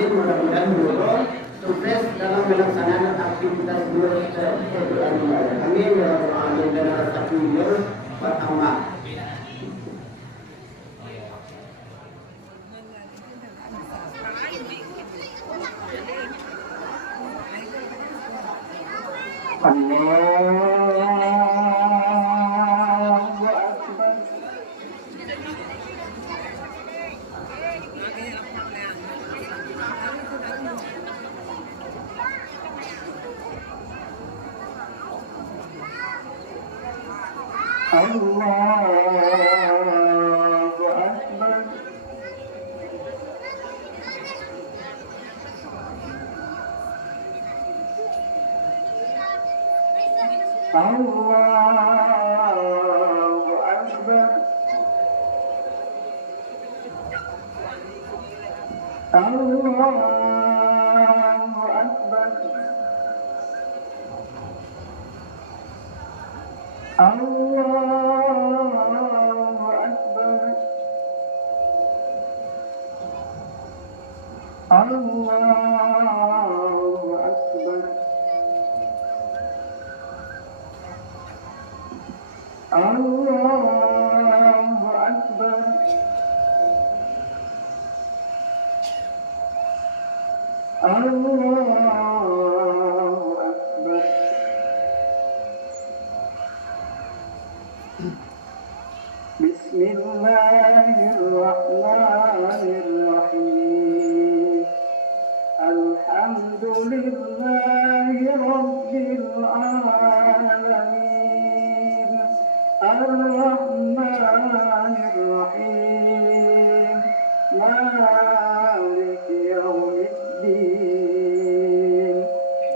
Mudah-mudahan beliau sukses dalam melaksanakan aktivitas beliau Amin ya rabbal alamin. Dan rasa beliau bertambah. Bismillahirrahmanirrahim. Alhamdulillahi rabbil alamin. Ar-Rahmanir-Rahim. Maliki yaumiddin.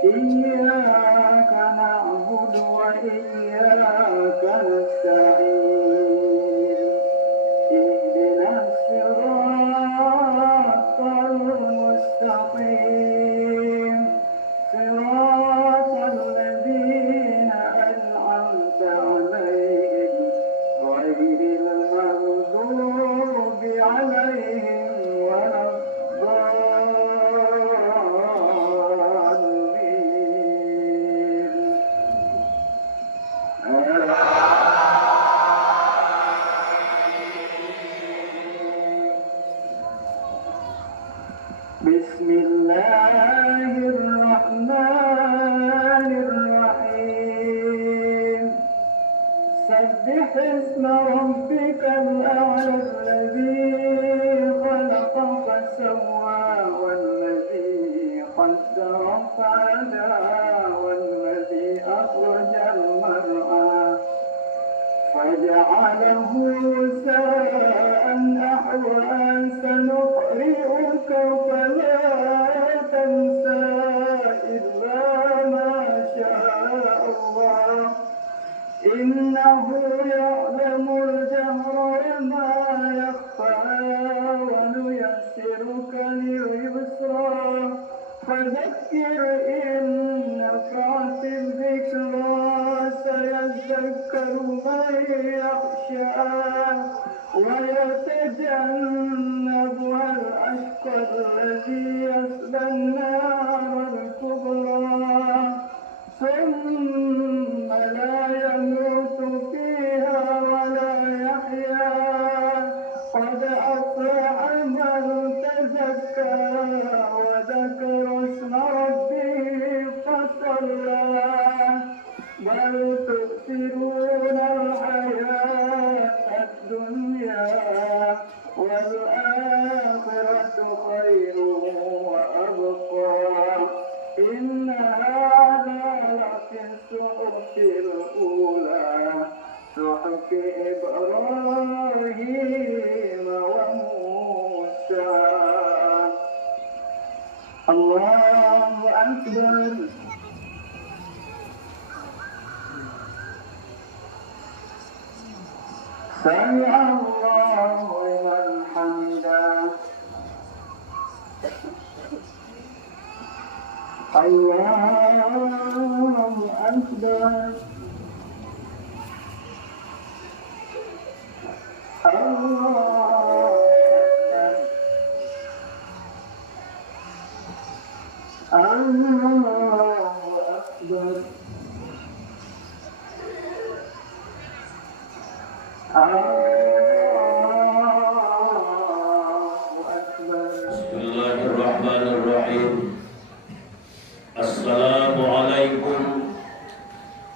Iyyaka na'budu wa iyyaka nasta'in. Ihdinas siratal mustaqim. Siratal ladzina an'amta 'alaihim ghairil maghdubi 'alaihim Bismillahirrahmanirrahim. Sabbih isma rabbikal a'la alladhi khalaqa fasawwa walladhi qaddara fahada walladhi akhrajal mar'a فجعله ساء أحوى سنقرئك فلا تنسى إلا ما شاء الله إنه يعلم الجهر وما يخفى ونيسرك لليسرى فذكر إن نفعت الذكرى سيذكر من يخشى ويتجنبها الأشقى الذي يصلى النار الكبرى ثم لا يموت فيها ولا يحيا قد أفلح من تزكى وذكر اسم ربه فصلى سمع الله لمن حمده الله أكبر الله أكبر Bismillahirrahmanirrahim. Assalamualaikum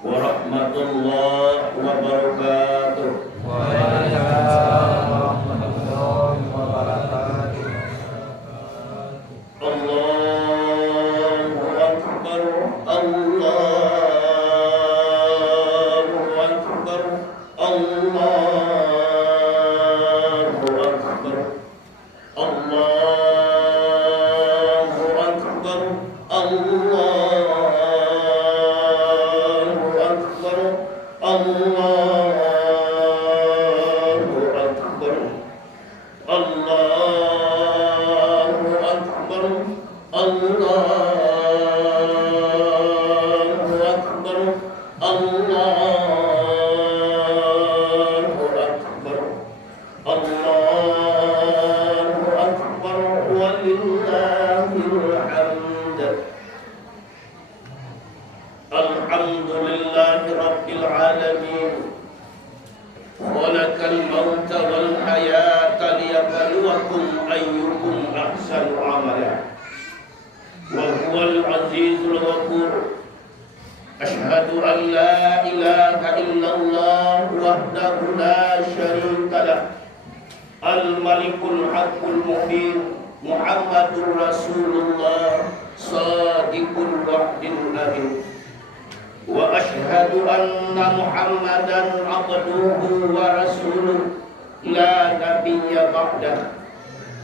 warahmatullahi wabarakatuh. Waalaikumsalam warahmatullahi wabarakatuh. Allahu Akbar, Allahu Akbar, Allahu Akbar, Allahu Akbar, Allahu Akbar, Allahu Akbar, Allahu Akbar, Allahu Akbar, Allahu Akbar, Allahu Akbar, walillahil hamd. Alhamdulillahi rabbil alamin. Khalaqal mauta wal hayata liyabluwakum ayyukum ahsanu amala. Wa huwal azizul ghafur. Ashhadu an la ilaha illallah wahdahu la syarika lah. Al-Malikul Haqqul Mubin. Muhammadur Rasulullah Sadiqul Wa'dil Amin. Wa ashhadu anna Muhammadan abduhu wa rasuluh la nabiyya ba'dah.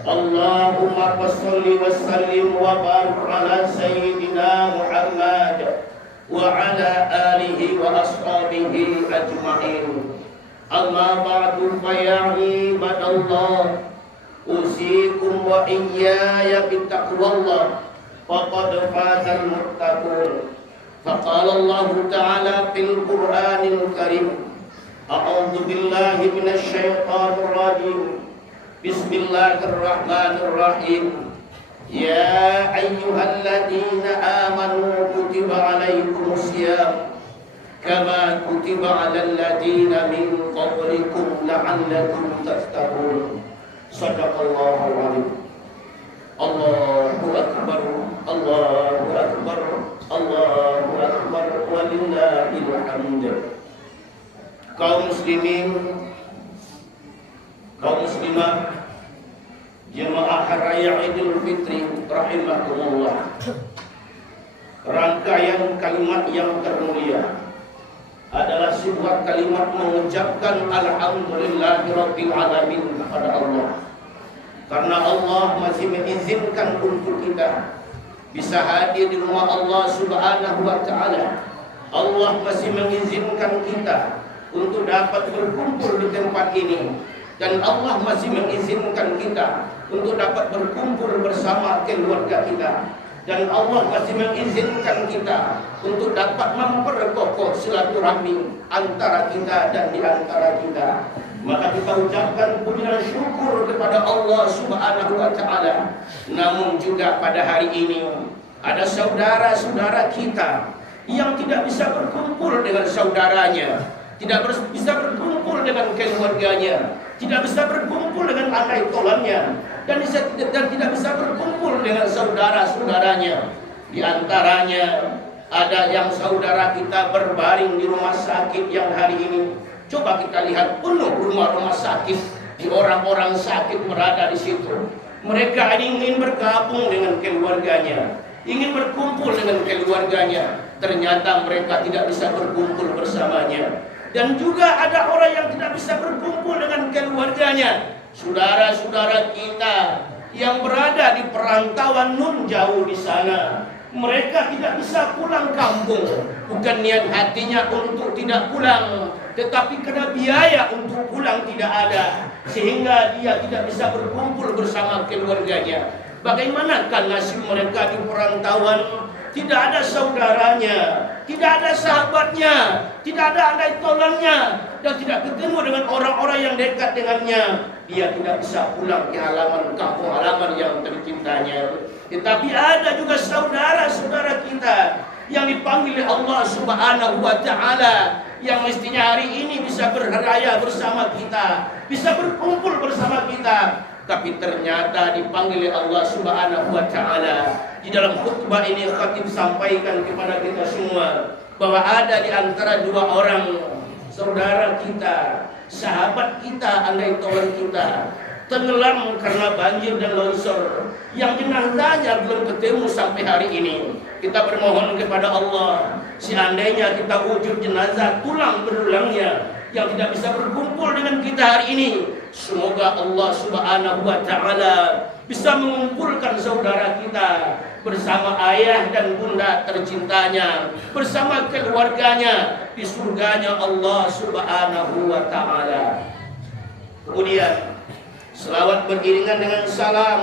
Allahumma shalli wa sallim wa barik ala sayyidina Muhammad wa ala alihi wa ashabihi ajma'in. Amma ba'du fa ya ibadallah, usikum wa iyaya bittaqwallah, faqad fazal muttaqun. فقال الله تعالى في القرآن الكريم: أعوذ بالله من الشيطان الرجيم، بسم الله الرحمن الرحيم. يا أيها الذين آمنوا كتب عليكم الصيام كما كتب على الذين من قبلكم لعلكم تتقون. صدق الله العظيم. الله أكبر، الله أكبر، Allahu Akbar, walillahil hamd. Kaum muslimin, kaum muslimah, jemaah raya Idul Fitri rahimakumullah. Rangkaian kalimat yang termulia adalah sebuah kalimat mengucapkan alhamdulillahirabbil alamin kepada Allah. Karena Allah masih mengizinkan untuk kita bisa hadir di rumah Allah Subhanahu wa Ta'ala. Allah masih mengizinkan kita untuk dapat berkumpul di tempat ini, dan Allah masih mengizinkan kita untuk dapat berkumpul bersama keluarga kita, dan Allah masih mengizinkan kita untuk dapat memperkokoh silaturahmi antara kita dan di antara kita. Maka kita ucapkan puji dan syukur kepada Allah Subhanahu wa Ta'ala. Namun juga pada hari ini ada saudara-saudara kita yang tidak bisa berkumpul dengan saudaranya, tidak bisa berkumpul dengan keluarganya, tidak bisa berkumpul dengan anak tolannya, dan tidak bisa berkumpul dengan saudara-saudaranya. Di antaranya ada yang saudara kita berbaring di rumah sakit yang hari ini, coba kita lihat penuh rumah-rumah sakit, di orang-orang sakit berada di situ. Mereka ingin bergabung dengan keluarganya, ingin berkumpul dengan keluarganya, ternyata mereka tidak bisa berkumpul bersamanya. Dan juga ada orang yang tidak bisa berkumpul dengan keluarganya, saudara-saudara kita yang berada di perantauan nun jauh di sana. Mereka tidak bisa pulang kampung. Bukan niat hatinya untuk tidak pulang, tetapi karena biaya untuk pulang tidak ada, sehingga dia tidak bisa berkumpul bersama keluarganya. Bagaimanakah nasib mereka di perantauan? Tidak ada saudaranya, tidak ada sahabatnya, tidak ada andai tolongnya, dan tidak ketemu dengan orang-orang yang dekat dengannya. Dia tidak bisa pulang ke halaman kampung halaman yang tercintanya. Tetapi ada juga saudara-saudara kita yang dipanggil oleh Allah Subhanahu wa Ta'ala, yang mestinya hari ini bisa berraya bersama kita, bisa berkumpul bersama kita, tapi ternyata dipanggil oleh Allah Subhanahu wa Ta'ala. Di dalam khutbah ini khatib sampaikan kepada kita semua bahwa ada di antara dua orang saudara kita, sahabat kita, andai tolong kita, tenggelam karena banjir dan longsor, yang jenazahnya belum ketemu sampai hari ini. Kita bermohon kepada Allah, seandainya kita wujud jenazah tulang berulangnya yang tidak bisa berkumpul dengan kita hari ini, semoga Allah Subhanahu wa Ta'ala bisa mengumpulkan saudara kita bersama ayah dan bunda tercintanya, bersama keluarganya di surganya Allah Subhanahu wa Ta'ala. Kemudian selawat beriringan dengan salam.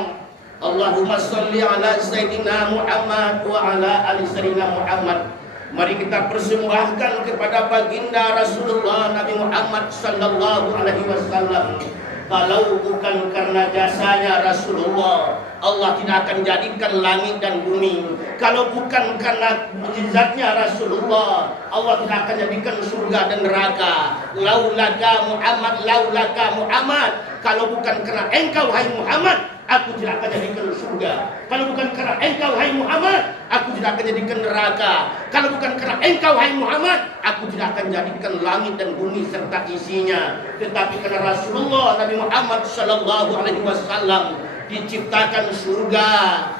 Allahumma salli ala Sayyidina Muhammad wa ala ali Sayyidina Muhammad. Mari kita persembahkan kepada baginda Rasulullah Nabi Muhammad sallallahu alaihi wasallam. Kalau bukan karena jasanya Rasulullah, Allah tidak akan jadikan langit dan bumi. Kalau bukan karena mukjizatnya Rasulullah, Allah tidak akan jadikan surga dan neraka. Laulaka Muhammad, laulaka Muhammad. Kalau bukan karena engkau hai Muhammad, aku tidak akan jadikan surga. Kalau bukan karena engkau hai Muhammad, aku tidak akan jadikan neraka. Kalau bukan karena engkau hai Muhammad, aku tidak akan jadikan langit dan bumi serta isinya. Tetapi karena Rasulullah Nabi Muhammad sallallahu alaihi wasallam diciptakan surga,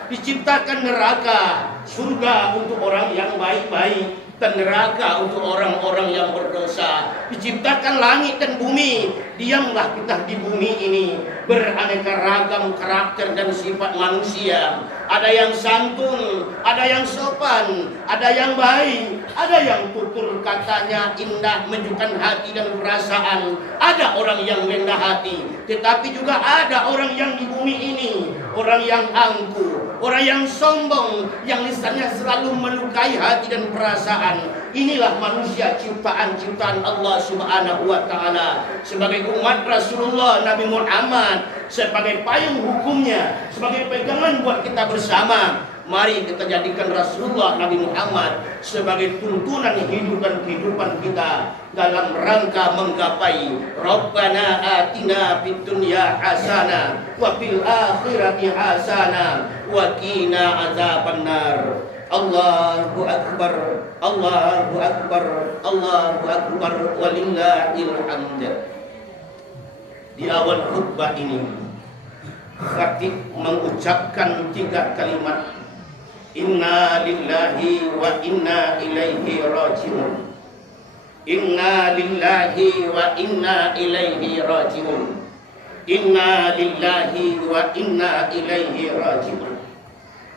diciptakan neraka. Surga untuk orang yang baik-baik dan neraka untuk orang-orang yang berdosa. Diciptakan langit dan bumi, diamlah kita di bumi ini, beraneka ragam karakter dan sifat manusia. Ada yang santun, ada yang sopan, ada yang baik, ada yang tutur katanya indah, menunjukkan hati dan perasaan. Ada orang yang rendah hati, tetapi juga ada orang yang di bumi ini, orang yang angkuh, orang yang sombong, yang lisannya selalu melukai hati dan perasaan. Inilah manusia ciptaan Allah Subhanahu wa Ta'ala. Sebagai umat Rasulullah Nabi Muhammad, sebagai payung hukumnya, sebagai pegangan buat kita bersama, mari kita jadikan Rasulullah Nabi Muhammad sebagai tuntunan hidup dan kehidupan kita dalam rangka menggapai Rabbana atina fid dunya hasanah wa fil akhirati hasanah wa qina azabannar. Allahu Akbar, Allahu Akbar, Allahu Akbar, walillahil hamd. Di awal khutbah ini, khatib mengucapkan 3 kalimat, Inna lillahi wa inna ilaihi raji'un. Inna lillahi wa inna ilaihi raji'un. Inna lillahi wa inna ilaihi raji'un.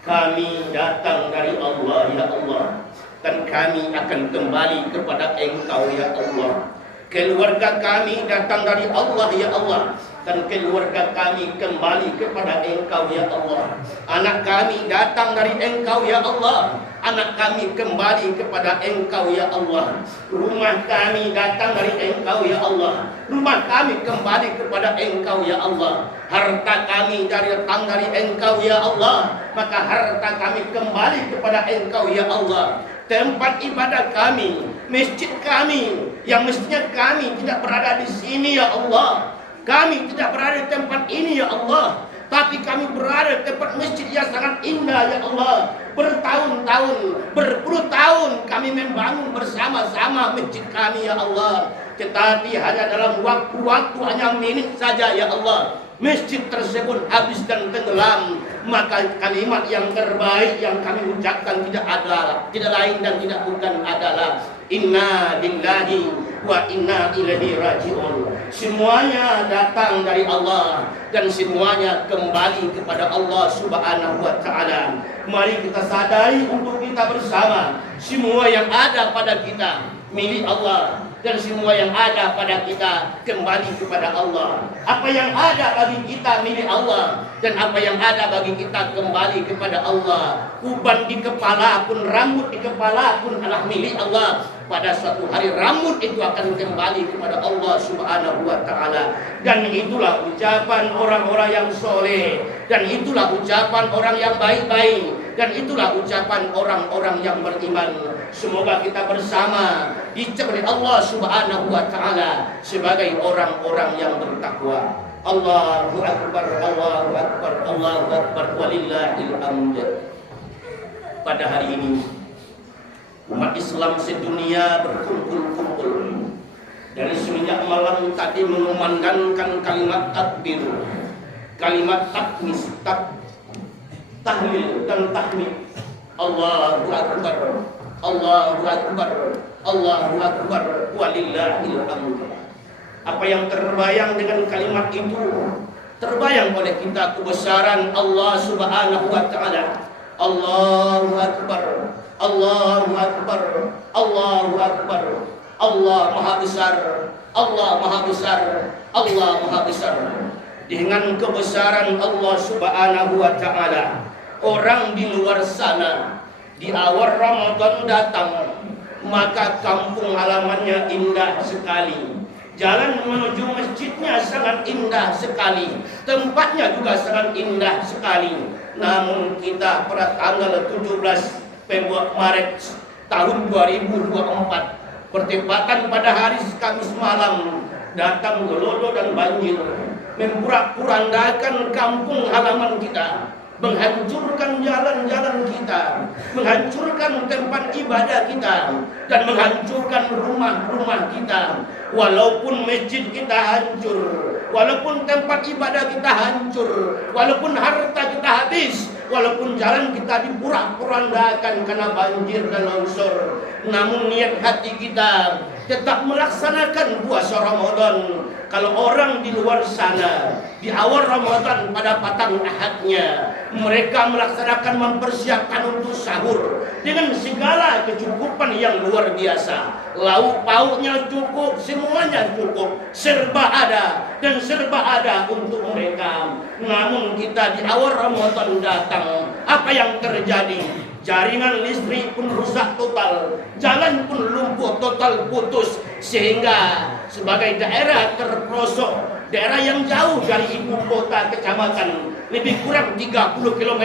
Kami datang dari Allah ya Allah, dan kami akan kembali kepada Engkau ya Allah. Keluarga kami datang dari Allah ya Allah, dan keluarga kami kembali kepada Engkau ya Allah. Anak kami datang dari Engkau ya Allah, anak kami kembali kepada Engkau ya Allah. Rumah kami datang dari Engkau ya Allah, rumah kami kembali kepada Engkau ya Allah. Harta kami datang dari Engkau ya Allah, maka harta kami kembali kepada Engkau ya Allah. Tempat ibadah kami, masjid kami, yang mestinya kami tidak berada di sini ya Allah, kami tidak berada di tempat ini ya Allah, tapi kami berada di tempat masjid yang sangat indah ya Allah. Bertahun-tahun, berpuluh tahun kami membangun bersama-sama masjid kami ya Allah, tetapi hanya dalam waktu-waktu hanya menit saja ya Allah, masjid tersebut habis dan tenggelam. maka kalimat yang terbaik yang kami ucapkan tidak lain dan tidak bukan adalah inna lillahi wa inna ilaihi raji'un. Semuanya datang dari Allah dan semuanya kembali kepada Allah Subhanahu wa taala. Mari kita sadari untuk kita bersama, semua yang ada pada kita milik Allah dan semua yang ada pada kita kembali kepada Allah. Apa yang ada bagi kita milik Allah dan apa yang ada bagi kita kembali kepada Allah. Uban di kepala pun, rambut di kepala pun adalah milik Allah. Pada suatu hari rambut itu akan kembali kepada Allah Subhanahu wa taala. Dan itulah ucapan orang-orang yang soleh, dan itulah ucapan orang yang baik-baik, dan itulah ucapan orang-orang yang beriman. Semoga kita bersama dicap oleh Allah Subhanahu wa taala sebagai orang-orang yang bertakwa. Allahu akbar, Allahu akbar, Allahu akbar, walillahil hamd. Pada hari ini umat Islam sedunia berkumpul-kumpul. Dari semenjak malam tadi mengumandangkan kalimat takbir, kalimat takmis, tahlil dan tahmid. Allahu akbar, Allahu akbar, Allahu akbar, walillahil hamd. Apa yang terbayang dengan kalimat itu? Terbayang oleh kita kebesaran Allah Subhanahu wa taala. Allahu akbar, Allahu akbar, Allahu akbar. Allah Maha Besar, Allah Maha Besar, Allah Maha Besar. Dengan kebesaran Allah Subhanahu wa taala, orang di luar sana di awal Ramadan datang, maka kampung halamannya indah sekali. Jalan menuju masjidnya sangat indah sekali, tempatnya juga sangat indah sekali. Namun kita pada tanggal 17 Februari Maret tahun 2024, bertepatan pada hari Kamis malam, datang gelodo dan banjir memporak-porandakan kampung halaman kita, menghancurkan jalan-jalan kita, menghancurkan tempat ibadah kita, dan menghancurkan rumah-rumah kita. Walaupun masjid kita hancur, walaupun tempat ibadah kita hancur, walaupun harta kita habis, walaupun jalan kita diporak-porandakan karena banjir dan longsor, namun niat hati kita tetap melaksanakan puasa Ramadan. Kalau orang di luar sana di awal Ramadan pada patang ahadnya mereka melaksanakan, mempersiapkan untuk sahur dengan segala kecukupan yang luar biasa. Lauk pauknya cukup, semuanya cukup, serba ada dan serba ada untuk mereka. Namun kita di awal Ramadan datang, apa yang terjadi? Jaringan listrik pun rusak total, jalan pun lumpuh total, putus, sehingga sebagai daerah terpelosok, daerah yang jauh dari ibu kota kecamatan, lebih kurang 30 km,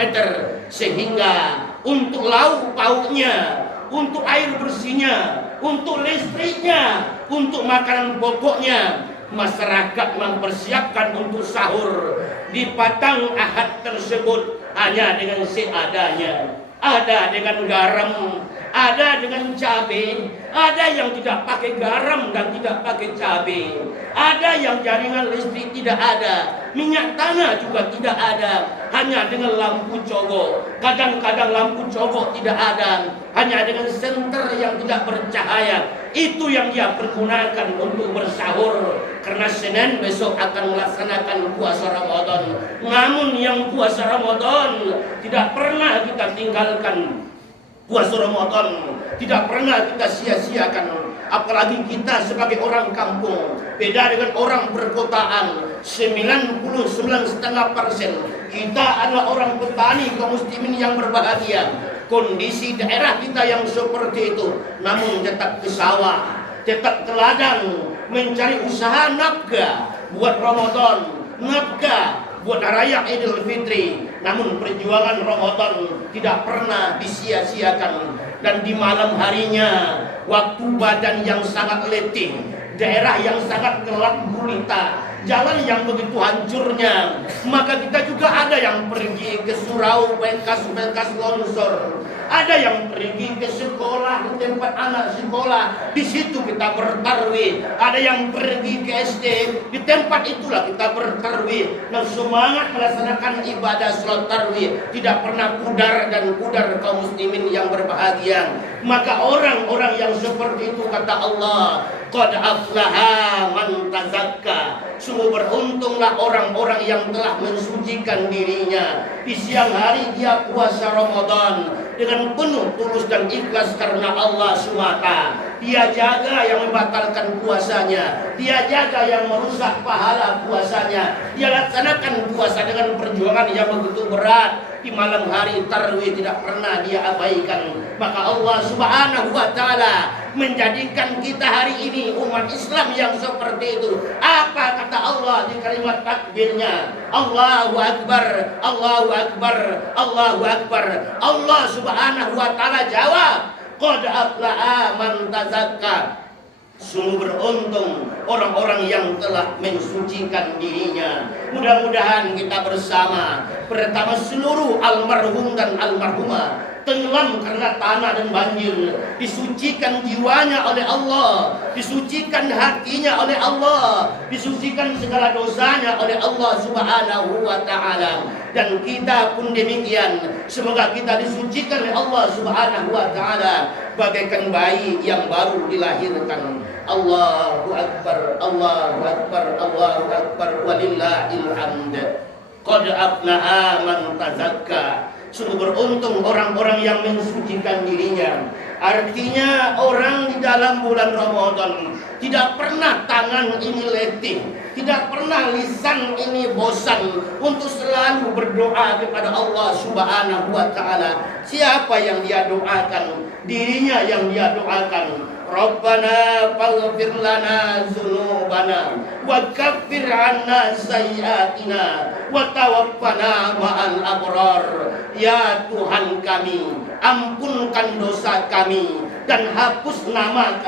sehingga untuk lauk pauknya, untuk air bersihnya, untuk listriknya, untuk makanan pokoknya, masyarakat mempersiapkan untuk sahur di patang ahad tersebut hanya dengan seadanya. Ada dengan garam, ada dengan cabai, ada yang tidak pakai garam dan tidak pakai cabai, ada yang jaringan listrik tidak ada, minyak tanah juga tidak ada, hanya dengan lampu cogok. Kadang-kadang lampu cogok tidak ada, hanya dengan senter yang tidak bercahaya. Itu yang dia pergunakan untuk bersahur, karena Senin besok akan melaksanakan puasa Ramadan. Namun yang puasa Ramadan tidak pernah kita tinggalkan. Puasa Ramadan tidak pernah kita sia-siakan. Apalagi kita sebagai orang kampung, beda dengan orang perkotaan. 99,5% kita adalah orang petani kaum muslimin yang berbahagia. Kondisi daerah kita yang seperti itu, namun tetap ke sawah, tetap ke ladang, mencari usaha nafkah buat Ramadan, nafkah buat raya Idul Fitri. Namun perjuangan Ramadan tidak pernah disia-siakan. Dan di malam harinya, waktu badan yang sangat letih, daerah yang sangat gelap gulita, jalan yang begitu hancurnya, maka kita juga ada yang pergi ke surau bekas-bekas longsor, Ada yang pergi ke sekolah, di tempat anak sekolah, di situ kita bertarwih. Ada yang pergi ke SD, di tempat itulah kita bertarwih. Dan semangat melaksanakan ibadah sholat tarwih tidak pernah pudar dan pudar kaum muslimin yang berbahagia. Maka orang-orang yang seperti itu kata Allah, qad aflaha man tazakka. Sungguh beruntunglah orang-orang yang telah mensucikan dirinya. Di siang hari dia puasa Ramadan dengan penuh tulus dan ikhlas karena Allah semata. Dia jaga yang membatalkan puasanya, dia jaga yang merusak pahala puasanya. Dia laksanakan puasa dengan perjuangan yang begitu berat. Di malam hari tarwih tidak pernah dia abaikan. Maka Allah Subhanahu wa taala menjadikan kita hari ini umat Islam yang seperti itu. Apa kata Allah di kalimat takbirnya? Allahu Akbar, Allahu Akbar, Allahu Akbar. Allah Subhanahu wa taala jawab, qad aflaha man tazakka. Sungguh beruntung orang-orang yang telah mensucikan dirinya. Mudah-mudahan kita bersama, pertama seluruh almarhum dan almarhumah tenggelam karena tanah dan banjir, disucikan jiwanya oleh Allah, disucikan hatinya oleh Allah, disucikan segala dosanya oleh Allah Subhanahu wa taala. Dan kita pun demikian, semoga kita disucikan oleh Allah Subhanahu wa taala bagaikan bayi yang baru dilahirkan. Allahu Akbar, Allahu Akbar, Allahu Akbar, walillahil hamd. Qad aflaha man tazakka. Sungguh beruntung orang-orang yang mensucikan dirinya. Artinya orang di dalam bulan Ramadan tidak pernah tangan ini letih, tidak pernah lisan ini bosan untuk selalu berdoa kepada Allah Subhanahu wa taala. Siapa yang dia doakan? Dirinya yang dia doakan. Rabbana faghfir lana dzunubana wa kaffir 'anna sayyi'atina wa tawaffana ma'al abrar. Ya Tuhan kami, ampunkan dosa kami dan hapus nama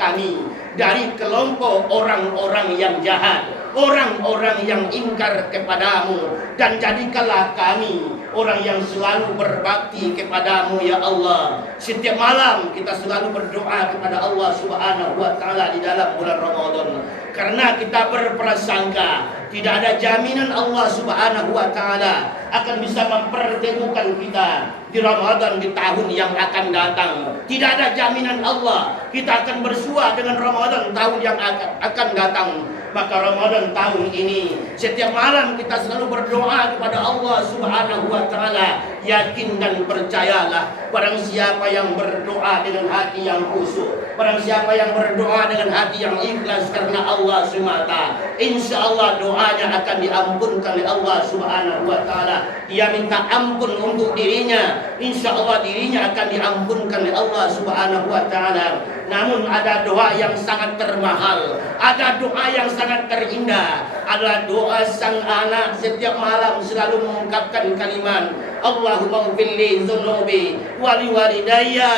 kami dari kelompok orang-orang yang jahat, orang-orang yang ingkar kepadamu, dan jadikanlah kami orang yang selalu berbakti kepadamu ya Allah. Setiap malam kita selalu berdoa kepada Allah Subhanahu wa taala di dalam bulan Ramadan, karena kita berprasangka tidak ada jaminan Allah Subhanahu wa taala akan bisa mempertemukan kita di Ramadan di tahun yang akan datang. Tidak ada jaminan Allah kita akan bersua dengan Ramadan tahun yang akan datang. Maka Ramadan tahun ini setiap malam kita selalu berdoa kepada Allah Subhanahu wa taala. Yakin dan percayalah, barang siapa yang berdoa dengan hati yang khusyuk, barang siapa yang berdoa dengan hati yang ikhlas karena Allah semata, insya Allah doanya akan diampunkan oleh Allah Subhanahu wa taala. Dia minta ampun untuk dirinya, insya Allah dirinya akan diampunkan oleh Allah Subhanahu wa taala. Namun ada doa yang sangat termahal, ada doa yang sangat terindah, adalah doa sang anak setiap malam selalu mengungkapkan kalimat Allahumma ighfirli dzunubi wa liwalidayya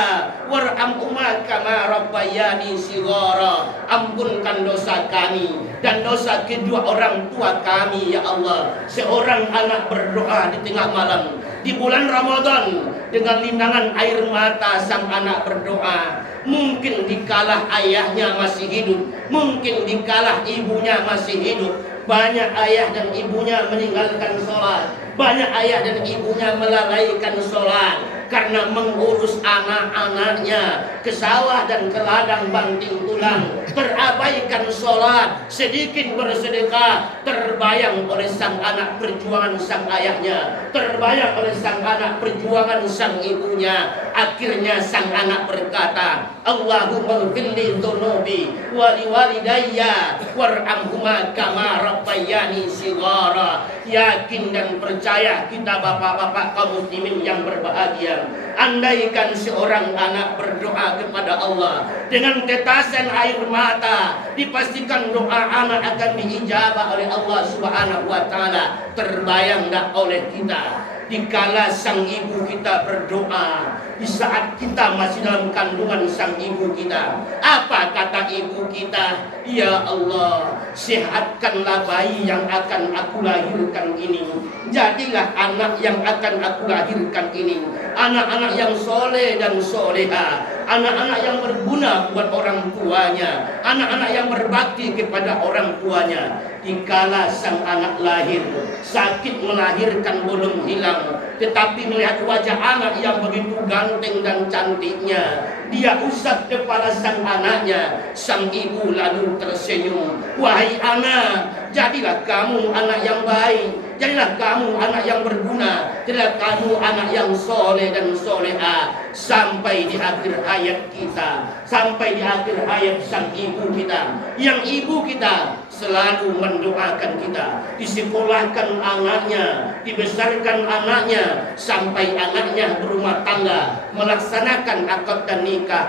warhamhuma kama rabbayani shighara. Ampunkan dosa kami dan dosa kedua orang tua kami ya Allah. Seorang anak berdoa di tengah malam di bulan Ramadan dengan linangan air mata sang anak berdoa. Mungkin dikalah ayahnya masih hidup, mungkin dikalah ibunya masih hidup. Banyak ayah dan ibunya meninggalkan sholat, banyak ayah dan ibunya melalaikan sholat karena mengurus anak-anaknya ke sawah dan ke ladang banting tulang, terabaikan sholat, sedikit bersedekah, terbayang oleh sang anak perjuangan sang ayahnya, terbayang oleh sang anak perjuangan sang ibunya. Akhirnya sang anak berkata, Allahumma ighfirli dzunubi wa liwalidayya warhamhuma kama rabbayani shighara. Yakin dan percaya kita bapak-bapak kaum muslimin yang berbahagia, andaikan seorang anak berdoa kepada Allah dengan tetesan air mata, dipastikan doa anak akan diijabah oleh Allah Subhanahu wa taala. Terbayang tak oleh kita dikala sang ibu kita berdoa, di saat kita masih dalam kandungan sang ibu kita. Apa kata ibu kita? Ya Allah, sehatkanlah bayi yang akan aku lahirkan ini. Jadilah anak yang akan aku lahirkan ini anak-anak yang soleh dan soleha, anak-anak yang berguna buat orang tuanya, anak-anak yang berbakti kepada orang tuanya. Dikala sang anak lahir, sakit melahirkan belum hilang, tetapi melihat wajah anak yang begitu ganteng dan cantiknya, dia usap kepala sang anaknya. Sang ibu lalu tersenyum. Wahai anak, jadilah kamu anak yang baik, jadilah kamu anak yang berguna, jadilah kamu anak yang soleh dan soleha. Sampai di akhir hayat kita, sampai di akhir hayat sang ibu kita, yang ibu kita selalu mendoakan kita, disekolahkan anaknya, dibesarkan anaknya, sampai anaknya berumah tangga, melaksanakan akad dan nikah.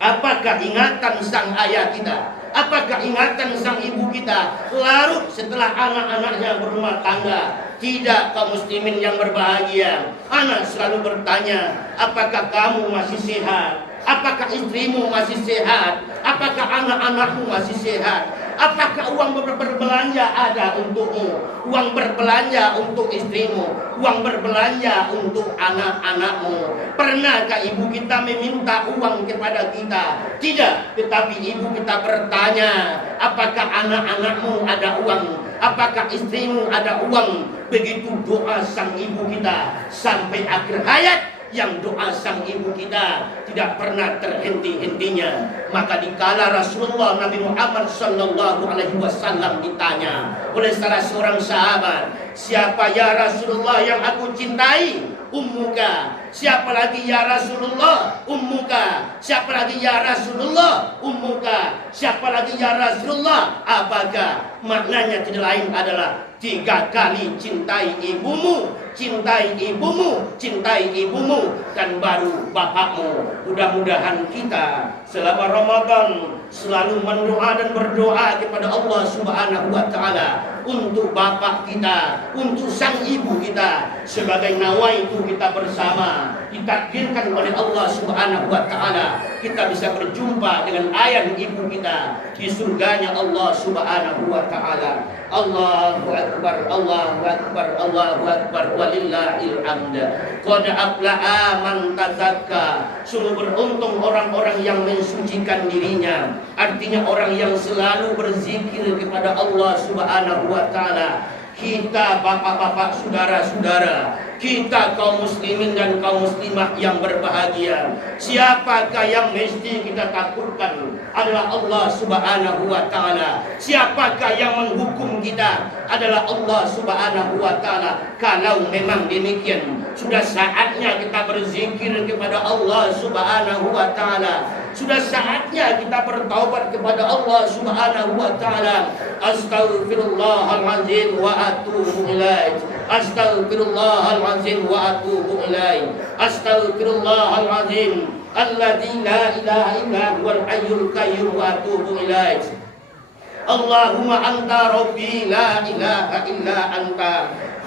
Apakah ingatan sang ayah kita? Apakah ingatan sang ibu kita larut setelah anak-anaknya berumah tangga? Tidak, kaum muslimin yang berbahagia. Anak selalu bertanya, apakah kamu masih sehat? Apakah istrimu masih sehat? Apakah anak-anakmu masih sehat? Apakah uang berbelanja ada untukmu? Uang berbelanja untuk istrimu, uang berbelanja untuk anak-anakmu. Pernahkah ibu kita meminta uang kepada kita? Tidak, tetapi ibu kita bertanya, apakah anak-anakmu ada uang? Apakah istrimu ada uang? Begitu doa sang ibu kita sampai akhir hayat, yang doa sang ibu kita tidak pernah terhenti-hentinya. Maka dikala Rasulullah Nabi Muhammad SAW ditanya oleh salah seorang sahabat, siapa ya Rasulullah yang aku cintai? Ummuka. Siapa lagi ya Rasulullah? Ummuka. Siapa lagi ya Rasulullah? Ummuka. Siapa lagi ya Rasulullah? Apakah? Maknanya tidak lain adalah 3 kali cintai ibumu, cintai ibumu, cintai ibumu, dan baru bapakmu. Mudah-mudahan kita selama Ramadan selalu mendoa dan berdoa kepada Allah Subhanahu wa taala untuk bapak kita, untuk sang ibu kita, sebagai nawaitu kita bersama ditakdirkan oleh Allah Subhanahu wa taala kita bisa berjumpa dengan ayah ibu kita di surganya Allah Subhanahu wa taala. Allahu akbar, Allahu akbar, Allahu akbar, walillahil hamd. Qad aflaha man tazakka. Sungguh beruntung orang-orang yang mensucikan dirinya. Artinya orang yang selalu berzikir kepada Allah Subhanahu wa taala. Kita bapak-bapak, saudara-saudara, kita kaum muslimin dan kaum muslimah yang berbahagia, siapakah yang mesti kita takutkan? Adalah Allah Subhanahu wa taala. Siapakah yang menghukum kita? Adalah Allah Subhanahu wa taala. Kalau memang demikian, sudah saatnya kita berzikir kepada Allah Subhanahu wa taala. Sudah saatnya kita bertaubat kepada Allah Subhanahu wa taala. Astaghfirullahalazim wa atubu ilaih. Astaghfirullahalazim wa atubu ilaih. Astaghfirullahalazim alladzi la ilaha illa huwal hayyul qayyum wa atubu ilaih. Allahumma anta rabbi la ilaha illa anta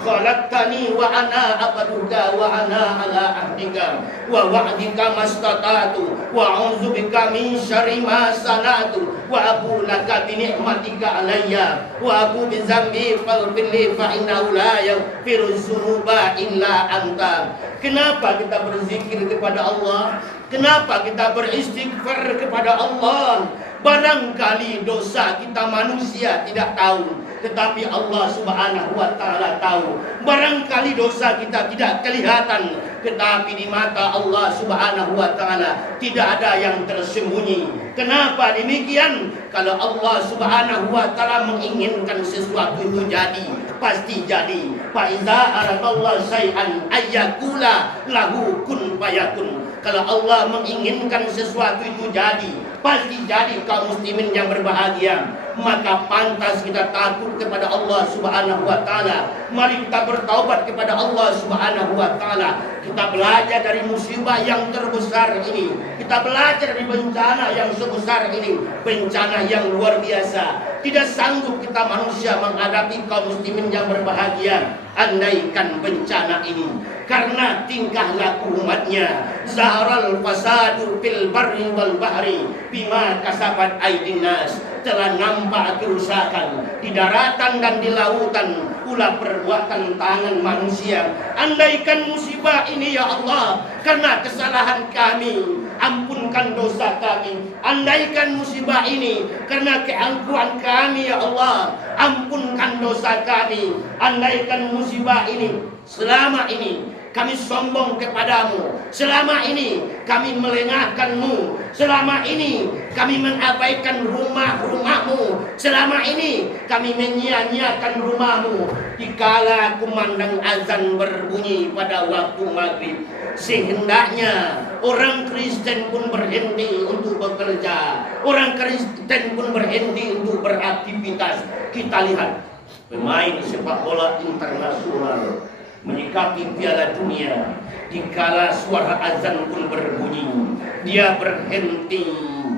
khalaqtani wa ana abduka wa ana ala ahdika wa wa'dika mastata'tu wa a'udzubika min syarri ma sana'tu wa aqulu laka bi ni'matika alayya wa aqulu bi dzambi faghfirli fa innahu la yaghfiru dzunuba illa anta. Kenapa kita berzikir kepada Allah? Kenapa kita beristighfar kepada Allah? Barangkali dosa kita manusia tidak tahu, tetapi Allah Subhanahu wa taala tahu. Barangkali dosa kita tidak kelihatan, tetapi di mata Allah Subhanahu wa taala tidak ada yang tersembunyi. Kenapa demikian? Kalau Allah Subhanahu wa taala menginginkan sesuatu itu jadi, pasti jadi. Fa iza aradallahu syai'an ayyakula lahu kun fayakun. Kalau Allah menginginkan sesuatu itu jadi, pasti jadi kaum muslimin yang berbahagia. Maka pantas kita takut kepada Allah Subhanahu wa taala. Mari kita bertaubat kepada Allah Subhanahu wa taala. Kita belajar dari musibah yang terbesar ini. Kita belajar dari bencana yang sebesar ini, bencana yang luar biasa. Tidak sanggup kita manusia menghadapi kaum muslimin yang berbahagia andaikan bencana ini. Karena tingkah laku umatnya, zaharal fasadu fil barri wal bahri bima kasabat aydin nas. Telah nampak kerusakan di daratan dan di lautan, pula perbuatan tangan manusia. Andaikan musibah ini ya Allah karena kesalahan kami, ampunkan dosa kami. Andaikan musibah ini karena keangkuhan kami ya Allah, ampunkan dosa kami. Andaikan musibah ini selama ini kami sombong kepadamu, selama ini kami melengahkanmu, selama ini kami mengabaikan rumah-rumahmu, selama ini kami menyia-nyiakan rumahmu. Dikala kumandang azan berbunyi pada waktu maghrib, sehendaknya orang Kristen pun berhenti untuk bekerja, orang Kristen pun berhenti untuk beraktivitas. Kita lihat pemain sepak bola internasional menyikapi Piala Dunia, dikala suara azan pun berbunyi, dia berhenti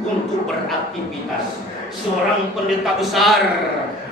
untuk beraktivitas. Seorang pendeta besar,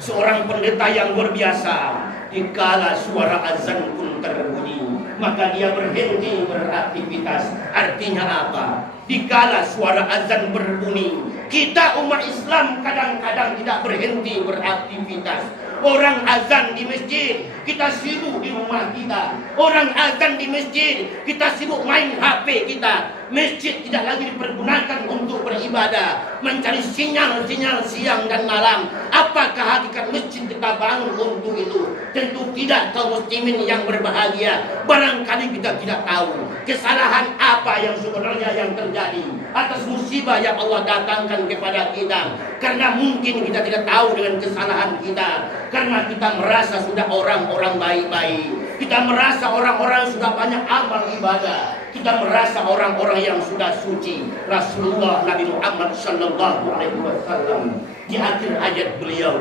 seorang pendeta yang luar biasa, dikala suara azan pun terbunyi, maka dia berhenti beraktivitas. Artinya apa? Dikala suara azan berbunyi, kita umat Islam kadang-kadang tidak berhenti beraktivitas. Orang azan di masjid, kita sibuk di rumah kita. Orang azan di masjid, kita sibuk main HP kita. Masjid tidak lagi dipergunakan untuk beribadah, mencari sinyal-sinyal siang dan malam. Apakah hakikat masjid kita bangun untuk itu? Tentu tidak, kaum muslimin yang berbahagia. Barangkali kita tidak tahu kesalahan apa yang sebenarnya yang terjadi atas musibah yang Allah datangkan kepada kita. Karena mungkin kita tidak tahu dengan kesalahan kita, karena kita merasa sudah orang-orang baik-baik, kita merasa orang-orang sudah banyak amal ibadah, kita merasa orang-orang yang sudah suci. Rasulullah Nabi Muhammad sallallahu alaihi wasallam di akhir hayat beliau,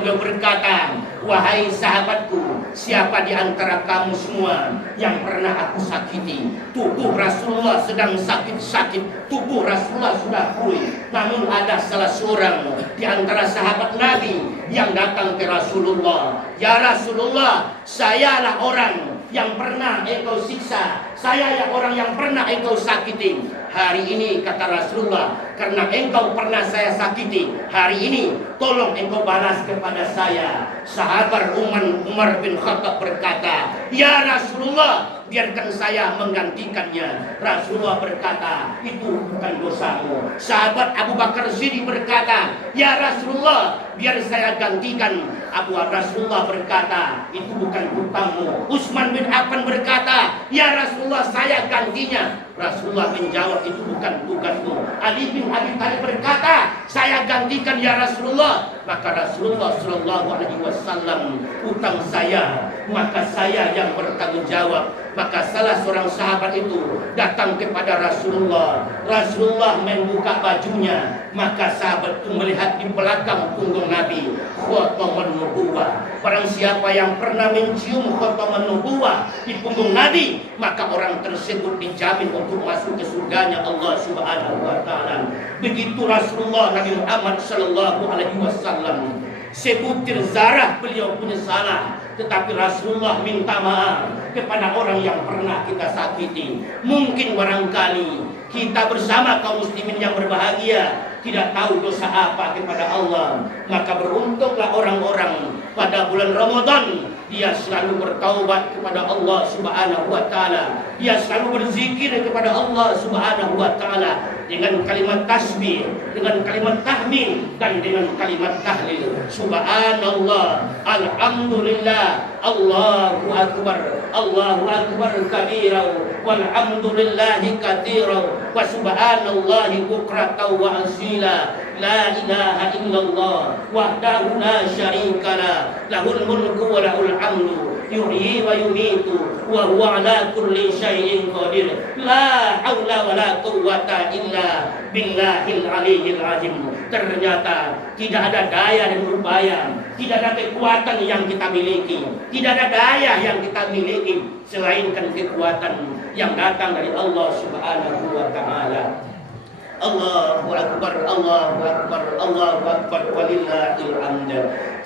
beliau berkata, wahai sahabatku, siapa di antara kamu semua yang pernah aku sakiti? Tubuh Rasulullah sedang sakit-sakit, tubuh Rasulullah sudah pulih. Namun ada salah seorang di antara sahabat Nabi yang datang ke Rasulullah. Ya Rasulullah, sayalah orang yang pernah engkau siksa, saya yang orang yang pernah engkau sakiti. Hari ini kata Rasulullah, karena engkau pernah saya sakiti, hari ini tolong engkau balas kepada saya. Sahabat Umar bin Khattab berkata, ya Rasulullah, biarkan saya menggantikannya. Rasulullah berkata, itu bukan dosamu. Sahabat Abu Bakar Siddiq berkata, ya Rasulullah, biar saya gantikan. Rasulullah berkata, itu bukan hutangmu. Utsman bin Affan berkata, ya Rasulullah, saya gantinya. Rasulullah menjawab, itu bukan tugasmu. Ali bin Abi Thalib berkata, saya gantikan ya Rasulullah. Maka Rasulullah sallallahu alaihi wasallam, utang saya, maka saya yang bertanggung jawab. Maka salah seorang sahabat itu datang kepada Rasulullah. Rasulullah membuka bajunya, maka sahabat itu melihat di belakang punggung Nabi khataman nubuwah. Barang siapa yang pernah mencium khataman nubuwah di punggung Nabi, maka orang tersebut dijamin untuk masuk ke surganya Allah Subhanahu wa taala. Begitu Rasulullah Nabi Muhammad sallallahu alaihi wasallam, sebutir zarah beliau punya salah, tetapi Rasulullah minta maaf kepada orang yang pernah kita sakiti. Mungkin barangkali kita bersama kaum muslimin yang berbahagia tidak tahu dosa apa kepada Allah. Maka beruntunglah orang-orang pada bulan Ramadan, dia selalu bertaubat kepada Allah Subhanahu wa taala. Dia selalu berzikir kepada Allah Subhanahu wa taala dengan kalimat tasbih, dengan kalimat tahmid, dan dengan kalimat tahlil. Subhanallah, alhamdulillah, Allahu akbar, Allahu akbar kabira, walhamdulillahi katsira, wa subhanallahi bukratan wa asila. La ilaha illallah wahdahu la syarika lah, lahul mulku wa lahul hamdu yuhyi wa yumitu wa huwa ala kulli syai'in qadir. La haula wala quwwata illa billahil aliyyil azim. Ternyata tidak ada daya dan upaya, tidak ada kekuatan yang kita miliki, tidak ada daya yang kita miliki selainkan kekuatan yang datang dari Allah Subhanahu wa taala. Allahu akbar, Allahu akbar, Allahu akbar, walillahil hamd.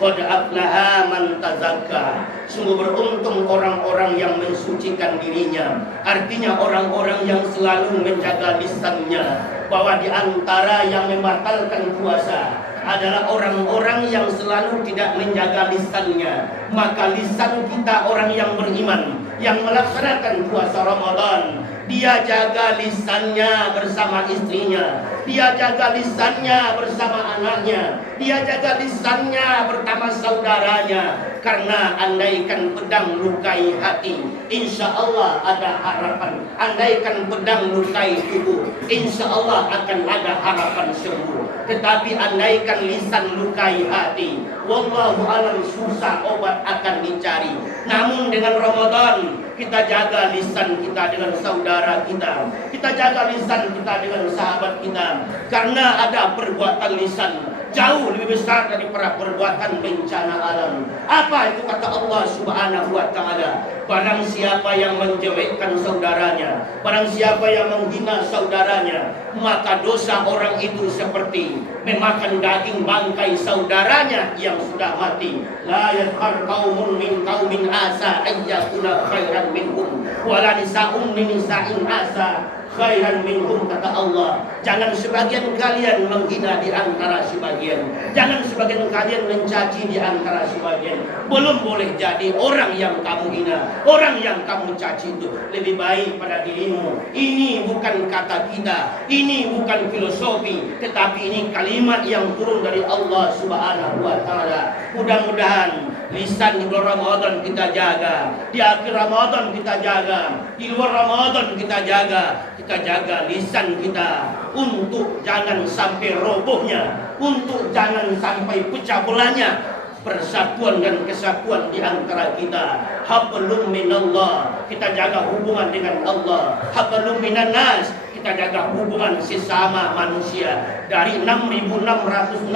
Qad aflaha man tazakka. Sungguh beruntung orang-orang yang mensucikan dirinya. Artinya orang-orang yang selalu menjaga lisannya. Bahwa di antara yang membatalkan puasa adalah orang-orang yang selalu tidak menjaga lisannya. Maka lisan kita orang yang beriman, yang melaksanakan puasa Ramadan, dia jaga lisannya bersama istrinya, dia jaga lisannya bersama anaknya, dia jaga lisannya bersama saudaranya. Karena andaikan pedang lukai hati, insya Allah ada harapan. Andaikan pedang lukai tubuh, insya Allah akan ada harapan sembuh. Tetapi andaikan lisan lukai hati, wallahu alam, susah obat akan dicari. Namun dengan Ramadan kita jaga lisan kita dengan saudara kita, kita jaga lisan kita dengan sahabat kita. Karena ada perbuatan lisan jauh lebih besar daripada perbuatan bencana alam. Apa itu kata Allah Subhanahu wa taala? Barang siapa yang menjelekkan saudaranya, barang siapa yang menghina saudaranya, maka dosa orang itu seperti memakan daging bangkai saudaranya yang sudah mati. La yadhar qaumun min qaumin asa ayyakuna khairan minhum wala nisa'un min nisa'in asa khairan minhum, kata Allah. Jangan sebagian kalian menghina di antara sebagian, jangan sebagian kalian mencaci di antara sebagian. Belum boleh jadi orang yang kamu hina, orang yang kamu caci itu lebih baik pada dirimu. Ini bukan kata kita, ini bukan filosofi, tetapi ini kalimat yang turun dari Allah Subhanahu wa taala. Mudah-mudahan lisan di bulan Ramadan kita jaga, di akhir Ramadan kita jaga, di luar Ramadan kita jaga lisan kita untuk jangan sampai robohnya, untuk jangan sampai pecah belahnya persatuan dan kesatuan di antara kita. Hablum minallah, kita jaga hubungan dengan Allah. Hablum minan nas, kita jaga hubungan sesama manusia. Dari 6.660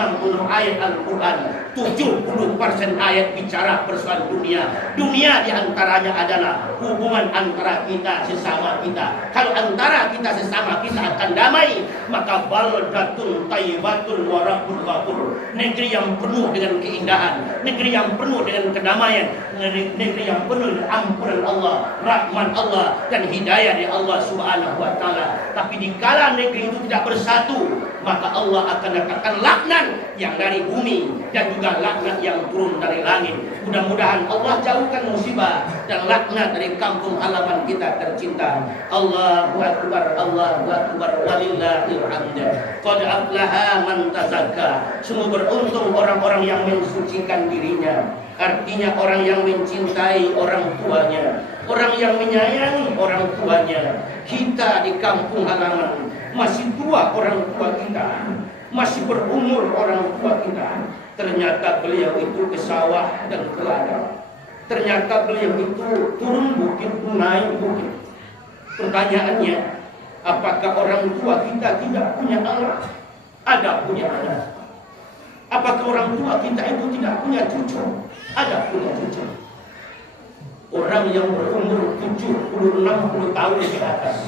ayat Al-Quran, 70% ayat bicara persoalan dunia. Dunia diantaranya adalah hubungan antara kita sesama kita. Kalau antara kita sesama kita akan damai, maka baldatun tayyibatun wa rabbul ghafur. Negeri yang penuh dengan keindahan, negeri yang penuh dengan kedamaian, negeri yang penuh dengan ampunan Allah, rahmat Allah, dan hidayah dari Allah Subhanahu wa taala. Tapi dikala negeri itu tidak bersatu, maka Allah akan datangkan laknat yang dari bumi dan juga laknat yang turun dari langit. Mudah-mudahan Allah jauhkan musibah dan laknat dari kampung halaman kita tercinta. Allahu akbar, Allahu akbar, walillahil hamd. Qad aflaha man tazakka. Sungguh beruntung orang-orang yang mensucikan dirinya. Artinya orang yang mencintai orang tuanya, orang yang menyayangi orang tuanya. Kita di kampung halaman masih tua orang tua kita, masih berumur orang tua kita. Ternyata beliau itu ke sawah dan ke ladang. Ternyata beliau itu turun bukit, naik bukit. Pertanyaannya, apakah orang tua kita tidak punya anak? Ada punya anak. Apakah orang tua kita itu tidak punya cucu? Ada punya cucu. Orang yang berumur 70-60 tahun di atas,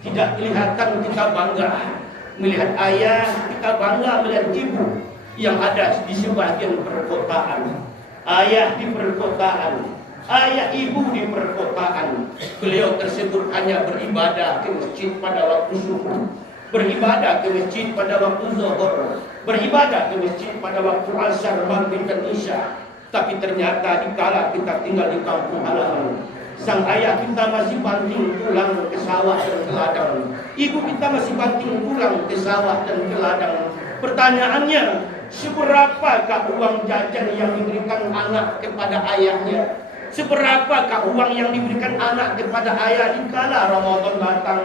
tidak kelihatan kita bangga melihat ayah, kita bangga melihat ibu yang ada di sebagian perkotaan. Ayah di perkotaan, ayah ibu di perkotaan. Beliau tersebut hanya beribadah ke masjid pada waktu subuh, beribadah ke masjid pada waktu zuhur, beribadah ke masjid pada waktu asar, maghrib dan isya. Tapi ternyata dikala kita tinggal di kampung halaman, sang ayah kita masih banting pulang ke sawah dan ke ladang, ibu kita masih banting pulang ke sawah dan ke ladang. Pertanyaannya, seberapakah uang jajan yang diberikan anak kepada ayahnya? Seberapakah uang yang diberikan anak kepada ayah dikala Ramadan datang?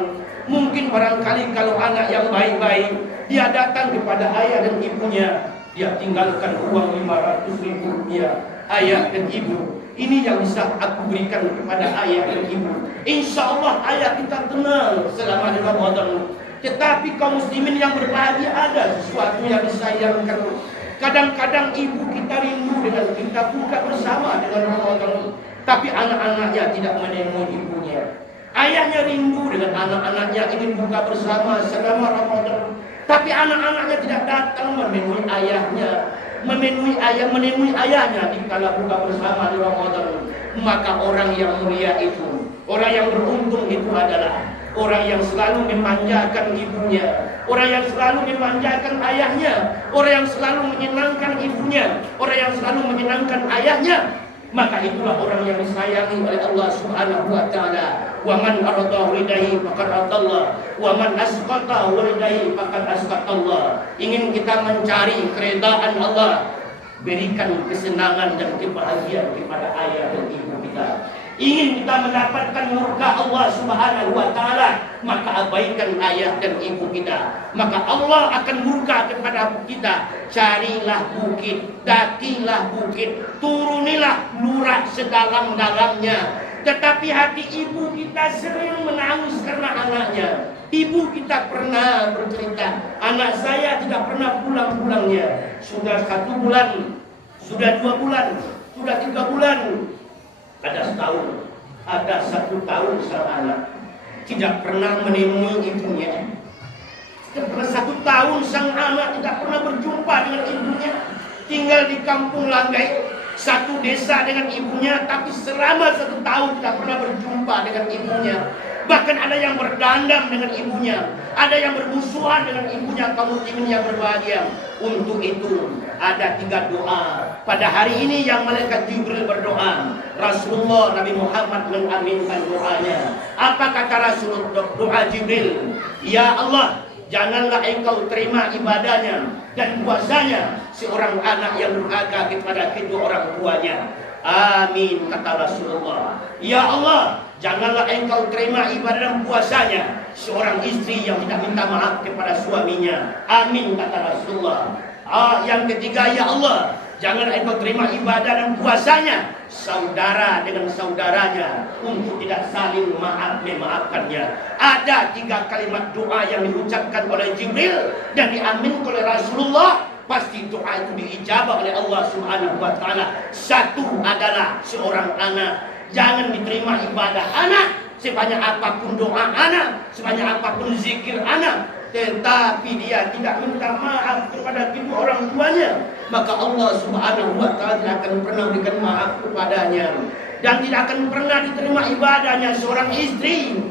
Mungkin barangkali kalau anak yang baik-baik, dia datang kepada ayah dan ibunya, dia tinggalkan uang 500.000 rupiah. Ayah dan ibu, Ini yang bisa aku berikan kepada ayah dan ibu. Insya Allah ayah kita tenang selama di Ramadan. Tetapi kaum muslimin yang berbahagia, ada sesuatu yang disayangkan. Kadang-kadang ibu kita rindu dengan kita buka bersama dengan Ramadan, tapi anak-anaknya tidak menemui ibunya. Ayahnya rindu dengan anak-anaknya ingin buka bersama selama Ramadan, tapi anak-anaknya tidak datang menemui ayahnya, menemui ayahnya di kala buka bersama di Ramadan. Maka orang yang mulia itu, orang yang beruntung itu adalah orang yang selalu memanjakan ibunya, orang yang selalu memanjakan ayahnya, orang yang selalu menyenangkan ibunya, orang yang selalu menyenangkan ayahnya. Maka itulah orang yang disayangi oleh Allah Subhanahu wa taala. Wa man arada walidayhi faqad atallah, wa man asqata walidayhi faqad asqatallah. Ingin kita mencari keredaan Allah, berikan kesenangan dan kebahagiaan kepada ayah dan ibu kita. Ingin kita mendapatkan murka Allah Subhanahu wa taala, maka abaikan ayah dan ibu kita, maka Allah akan murka kepada kita. Carilah bukit, dakilah bukit, turunilah lurah sedalam-dalamnya. Tetapi hati ibu kita sering menangis karena anaknya. Ibu kita pernah bercerita, anak saya tidak pernah pulang-pulangnya. Sudah 1 bulan, sudah 2 bulan, sudah 3 bulan, ada setahun, ada 1 tahun sang anak tidak pernah menemui ibunya. 1 tahun sang anak tidak pernah berjumpa dengan ibunya. Tinggal di kampung Langgai, satu desa dengan ibunya, tapi selama 1 tahun tidak pernah berjumpa dengan ibunya. Bahkan ada yang berdendam dengan ibunya, ada yang bermusuhan dengan ibunya. Kaum muslimin yang berbahagia, untuk itu ada 3 doa pada hari ini yang malaikat Jibril berdoa. Rasulullah Nabi Muhammad mengaminkan doanya. Apa kata Rasul doa Jibril? Ya Allah, janganlah engkau terima ibadahnya dan puasanya seorang anak yang durhaka kepada kedua orang tuanya. Amin, kata Rasulullah. Ya Allah, janganlah engkau terima ibadah dan puasanya seorang istri yang tidak minta maaf kepada suaminya. Amin, kata Rasulullah. Yang ketiga, ya Allah, jangan engkau terima ibadah dan puasanya saudara dengan saudaranya untuk tidak saling memaafkannya. Ada 3 kalimat doa yang diucapkan oleh Jibril dan diamin oleh Rasulullah. Pasti doa itu diijabah oleh Allah Subhanahu wa taala. 1 adalah seorang anak, jangan diterima ibadah anak sebanyak apapun doa anak, sebanyak apapun zikir anak, tetapi dia tidak minta maaf kepada kedua orang tuanya, maka Allah Subhanahu wa taala tidak akan pernah berikan maaf kepadanya. Dan tidak akan pernah diterima ibadahnya seorang istri,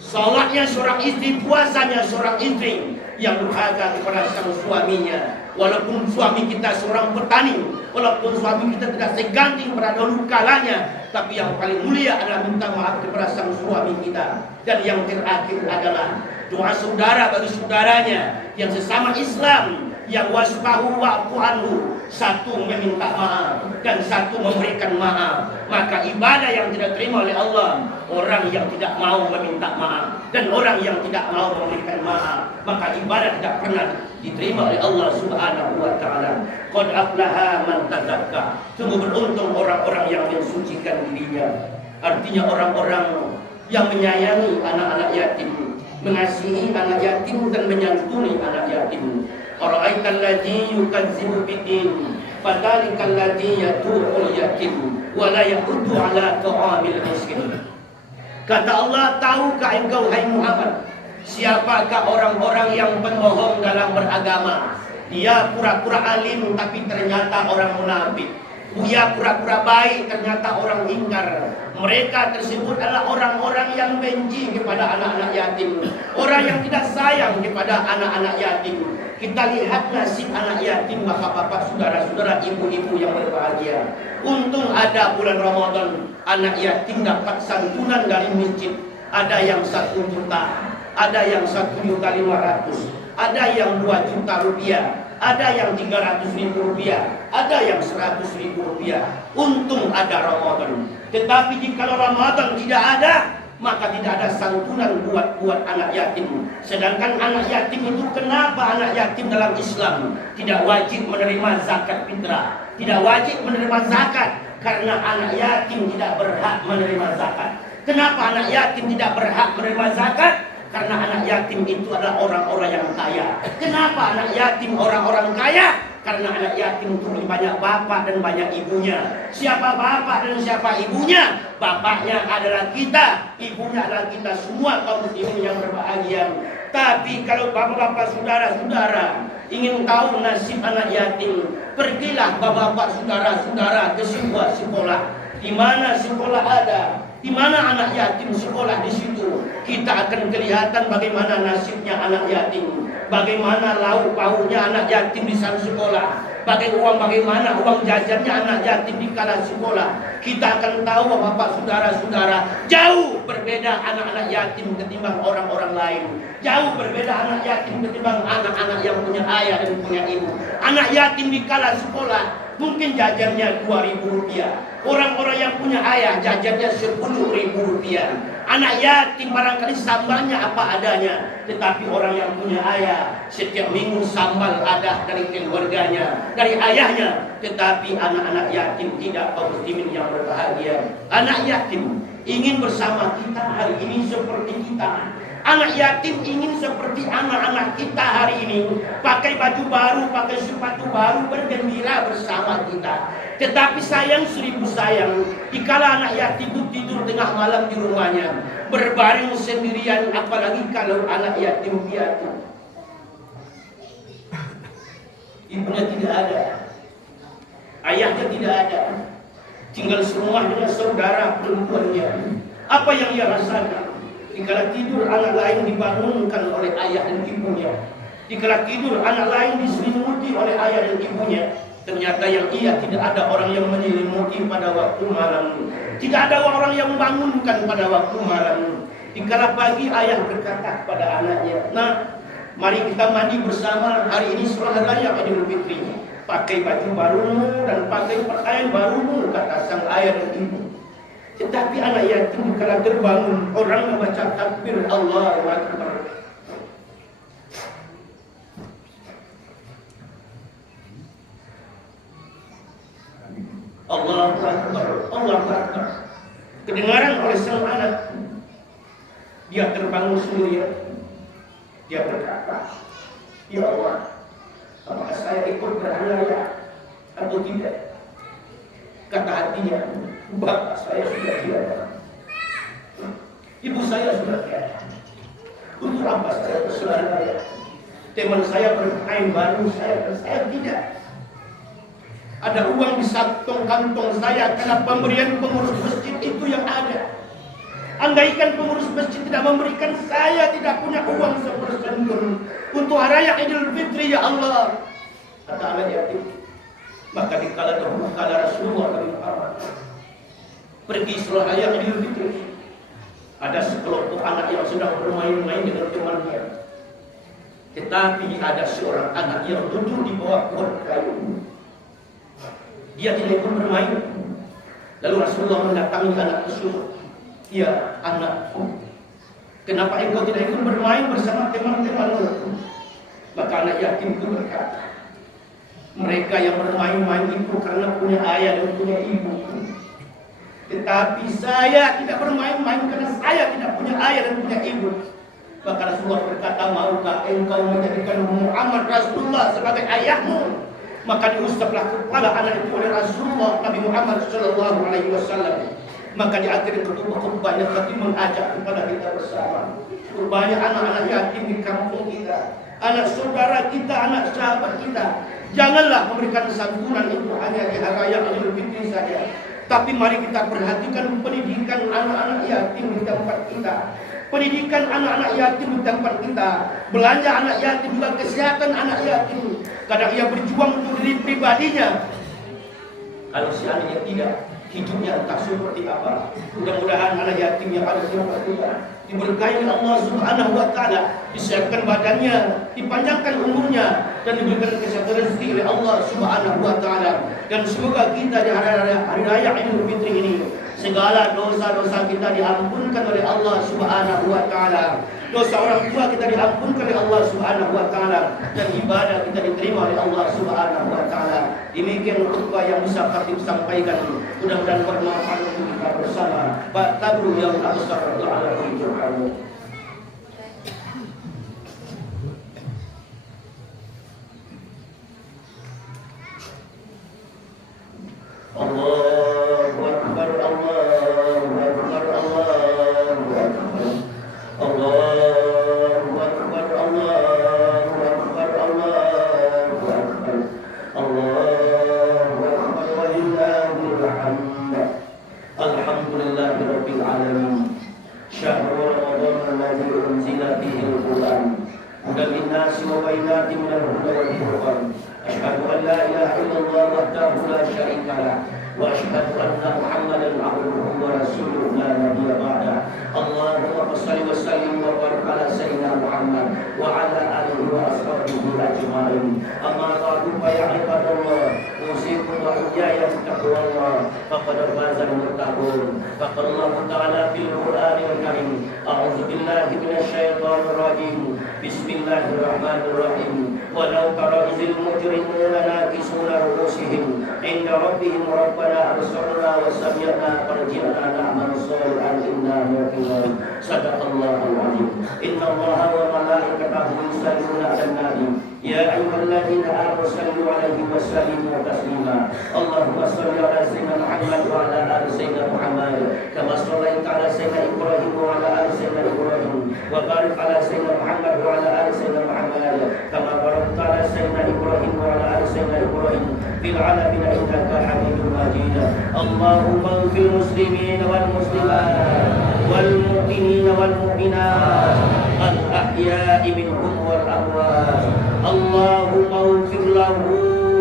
salatnya seorang istri, puasanya seorang istri yang durhaka kepada sang suaminya. Walaupun suami kita seorang petani, walaupun suami kita tidak seganti pada dahulu kalanya, tapi yang paling mulia adalah minta maaf kepada sang suami kita. Dan yang terakhir adalah doa saudara bagi saudaranya yang sesama Islam, yang wasfahu wa'fu anhu. 1 meminta maaf dan 1 memberikan maaf. Maka ibadah yang tidak terima oleh Allah, orang yang tidak mau meminta maaf dan orang yang tidak mau memberikan maaf, maka ibadah tidak pernah diterima oleh Allah Subhanahu wa taala. Qad aflaha man tazakka. Sungguh beruntung orang-orang yang mensucikan dirinya. Artinya orang-orang yang menyayangi anak-anak yatim, mengasihi anak yatim dan menyantuni anak yatim. Ara'aital ladzi yukadzibu bid-din fadzalikal ladzi yad'ul yatim wa la yahuddu 'ala ta'amil miskin. Kata Allah, tahukah engkau hai Muhammad, siapakah orang-orang yang pembohong dalam beragama? Dia pura-pura alim tapi ternyata orang munafik. Dia pura-pura baik ternyata orang ingkar. Mereka tersebut adalah orang-orang yang benci kepada anak-anak yatim, orang yang tidak sayang kepada anak-anak yatim. Kita lihat nasib anak yatim, bapak-bapak, saudara-saudara, ibu-ibu yang berbahagia. Untung ada bulan Ramadan, anak yatim dapat santunan dari masjid. Ada yang 1 juta, ada yang 1.500.000, ada yang 2 juta rupiah, ada yang 300.000 rupiah, ada yang 100.000 rupiah. Untung ada Ramadan. Tetapi jika Ramadan tidak ada, maka tidak ada santunan buat anak yatim. Sedangkan anak yatim itu, kenapa anak yatim dalam Islam tidak wajib menerima zakat fitrah, tidak wajib menerima zakat? Karena anak yatim tidak berhak menerima zakat. Kenapa anak yatim tidak berhak menerima zakat? Karena anak yatim itu adalah orang-orang yang kaya. Kenapa anak yatim orang-orang kaya? Karena anak yatim itu banyak bapak dan banyak ibunya. Siapa bapak dan siapa ibunya? Bapaknya adalah kita, ibunya adalah kita semua kaum muslimin yang berbahagia. Tapi kalau bapak-bapak saudara-saudara ingin tahu nasib anak yatim, pergilah bapak-bapak saudara-saudara ke sebuah sekolah. Di mana sekolah ada, di mana anak yatim sekolah, di situ kita akan kelihatan bagaimana nasibnya anak yatim, bagaimana lauk pauknya anak yatim di sana sekolah, bagaimana uang jajannya anak yatim di kala sekolah. Kita akan tahu bapak saudara-saudara, jauh berbeda anak-anak yatim ketimbang orang-orang lain. Jauh berbeda anak yatim ketimbang anak-anak yang punya ayah dan punya ibu. Anak yatim di kala sekolah mungkin jajannya 2.000 rupiah. Orang-orang yang punya ayah jajannya 10.000 rupiah. Anak yatim barangkali sambalnya apa adanya. Tetapi orang yang punya ayah setiap minggu sambal ada dari keluarganya, dari ayahnya. Tetapi anak-anak yatim tidak, kaum muslimin yang berbahagia. Anak yatim ingin bersama kita hari ini seperti kita. Anak yatim ingin seperti anak-anak kita hari ini, pakai baju baru, pakai sepatu baru, bergembira bersama kita. Tetapi sayang seribu sayang, dikala anak yatim itu tidur tengah malam di rumahnya, berbaring sendirian, apalagi kalau anak yatim piatu. Ibunya tidak ada, ayahnya tidak ada, tinggal serumah dengan saudara perempuannya. Apa yang ia rasakan? Dikala tidur anak lain dibangunkan oleh ayah dan ibunya. Dikala tidur anak lain diselimuti oleh ayah dan ibunya. Ternyata yang ia tidak ada orang yang menyelimuti pada waktu malam. Tidak ada orang yang membangunkan pada waktu malam. Dikala pagi ayah berkata pada anaknya, "Nah, mari kita mandi bersama hari ini sholat raya Idul Fitri. Pakai baju barumu dan pakai pakaian barumu," kata sang ayah dan ibu. Tetapi anak yatim kala terbangun, orang membaca takbir Allahu Akbar. Allahu Akbar, Allahu Akbar. Kedengaran oleh sang anak. Dia terbangun sendirian. Dia berkata, "Ya Allah, apakah saya ikut beraniaya atau tidak?" Kata hatinya, "Bapak saya sudah tiada, ibu saya sudah tiada. Untuk apa saya bersaudara? Teman saya bermain baru, saya tidak. Ada uang di kantong saya karena pemberian pengurus masjid itu yang ada. Andaikan pengurus masjid tidak memberikan, saya tidak punya uang sepersen pun untuk hari raya Idul Fitri, ya Allah." Kata anak yatim. Maka dikala Rasulullah pergi sholat raya Idul Fitri, ada sekelompok anak yang sedang bermain-main dengan temannya. Tetapi ada seorang anak yang duduk di bawah pohon kayu. Dia tidak ikut bermain. Lalu Rasulullah mendatangi anak tersebut. "Ya anakku, kenapa engkau tidak ikut bermain bersama teman-temanmu?" Maka anak yatim itu berkata, "Mereka yang bermain-main itu karena punya ayah dan punya ibu. Tetapi saya tidak bermain-main karena saya tidak punya ayah dan punya ibu." Maka Rasulullah berkata, "Maukah engkau menjadikan Muhammad Rasulullah sebagai ayahmu?" Maka diusaplah kepala anak itu oleh Rasulullah Nabi Muhammad SAW. Maka di akhir khutbahnya tadi mengajak kepada kita bersama. Banyak anak-anak yatim di kampung kita, anak saudara kita, anak sahabat kita. Janganlah memberikan santunan itu hanya di hari raya Idul Fitri saja. Tapi mari kita perhatikan pendidikan anak-anak yatim di tempat kita. Pendidikan anak-anak yatim di tempat kita. Belanja anak yatim, juga kesehatan anak yatim. Kadang ia berjuang untuk diri pribadinya. Kalau seandainya tidak, hidupnya entah seperti apa. Mudah-mudahan anak yatim yang ada di tempat kita diberkahi oleh Allah Subhanahu wa taala, disehatkan badannya, dipanjangkan umurnya, dan diberikan kesehatan rezeki oleh Allah Subhanahu wa taala. Dan semoga kita di hari raya Idul Fitri ini segala dosa-dosa kita diampunkan oleh Allah Subhanahu wa taala. dosa orang tua kita diampunkan oleh Allah Subhanahu wa taala, dan ibadah kita diterima oleh Allah Subhanahu wa taala. Demikian khutbah yang bisa khatib sampaikan, mudah-mudahan bermanfaat untuk kita bersama. Pak Tabru yang absar alaihi wa Allahu Akbar, Allahu Akbar, Allahu Akbar, Allahu Akbar, Allahu Akbar, Allahu Akbar, Allahu Akbar, walillahil hamd. Alhamdulillahi rabbil alamin. Syahrul Ramadan alladzi unzila fihi al-Qur'an hudan lin-nasi wa bayyinatin minal huda wal furqan. Asyhadu an la ilaha illallah wahdahu la syarika lah wa asyhadu anna Muhammadan abduhu wa rasuluhu la nabiyya ba'da. Allahumma shalli wa sallim wa barik ala sayyidina Muhammad wa ala alihi wa ashabihi ajma'in. Amma ba'du fa ya ibadallah, usikum wa iyaya bittaqwallah faqad fazal muttaqun. Faqala Allah ta'ala fil Qur'anil Karim, a'udzu billahi minasy syaithanir rajim. Bismillahirrahmanirrahim. Walau tara izil mujrimuna nakisuna ru'usihim inda rabbihim rabbana absarna wa sami'na farji'na na'mal shalihan inna muqinun. Sadaqallahul azim. Inna Allaha wa malaikatahu yusalluna 'alan nabi ya ayyuhalladzina amanu sallu 'alaihi wa sallimu taslima. Allahumma shalli 'ala sayyidina Muhammad wa 'ala ali sayyidina Muhammad kama shallaita 'ala sayyidina Ibrahim wa 'ala ali sayyidina Ibrahim wa barik 'ala sayyidina Muhammad wa 'ala ali sayyidina Muhammad kama barakta 'ala sayyidina Ibrahim wa 'ala ali sayyidina Ibrahim fil 'alamin innaka Hamidum Majid. Allahumma ighfir muslimin wal muslimat wal mu'minin wal mu'minat al ahya'i minhum wal amwat. Allahumma ighfir lahu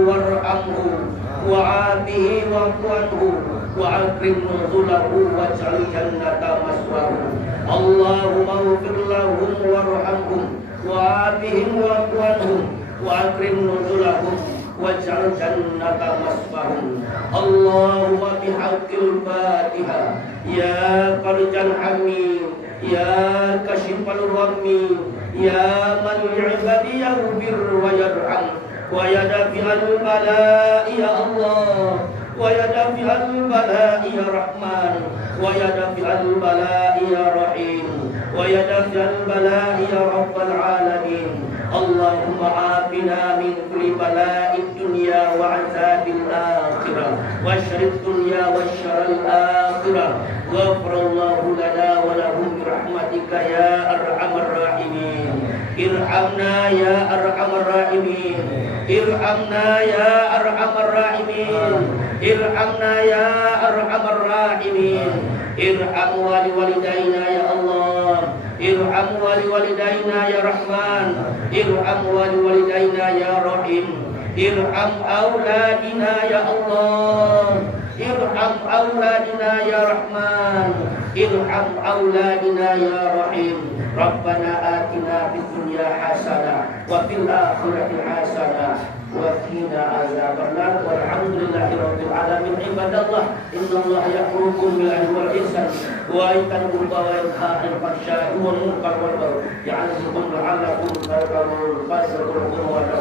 warhamhu wa'afihi wa'fu anhu wa'akrim nuzulahu waj'al jannata maswahu. Allahumma ighfir lahum warhamhum wa'afihim wa'fu anhum wa'akrim nuzulahum waj'al jannata maswahum. Allahumma bihaqqil Fatihah ya farjan hamid ya kashifal ghammi ya man ibadi yaghfir wa yarham wa yadafi'al bala'i ya Allah wa yadafi'al bala'i ya Rahman wa yadafi'al bala'i ya Rahim wa yadafi'al bala'i ya Rabbal alamin. Allahumma afina min kulli bala'id dunya wa 'adzabil akhirah wa syarrid dunya wa syarril akhirah. Ghafarallahu lana wa lahum birahmatika ya arhamar rahimin. Irhamna ya arhamar rahimin. Irhamna ya arhamar rahimin. Irhamna ya arhamar rahimin. Irham walidayna ya Allah. Irham walidayna ya Rahman. Irham walidayna ya Rahim. Irham auladina ya Allah. Irham auladina ya Rahman. Irham auladina ya Rahim. Rabbana atina fid dunya hasanah wa fil akhirati hasanah wa qina azabannar. Walhamdulillahi rabbil alamin. Ibadallah, innallaha ya'murukum bil 'adli wal ihsan wa yanhakum 'anil fahsya'i wal munkar wal baghi ya'idhukum la'allakum tadhakkarun. Fadhkurullaha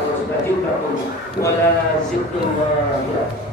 wa la zikrullahi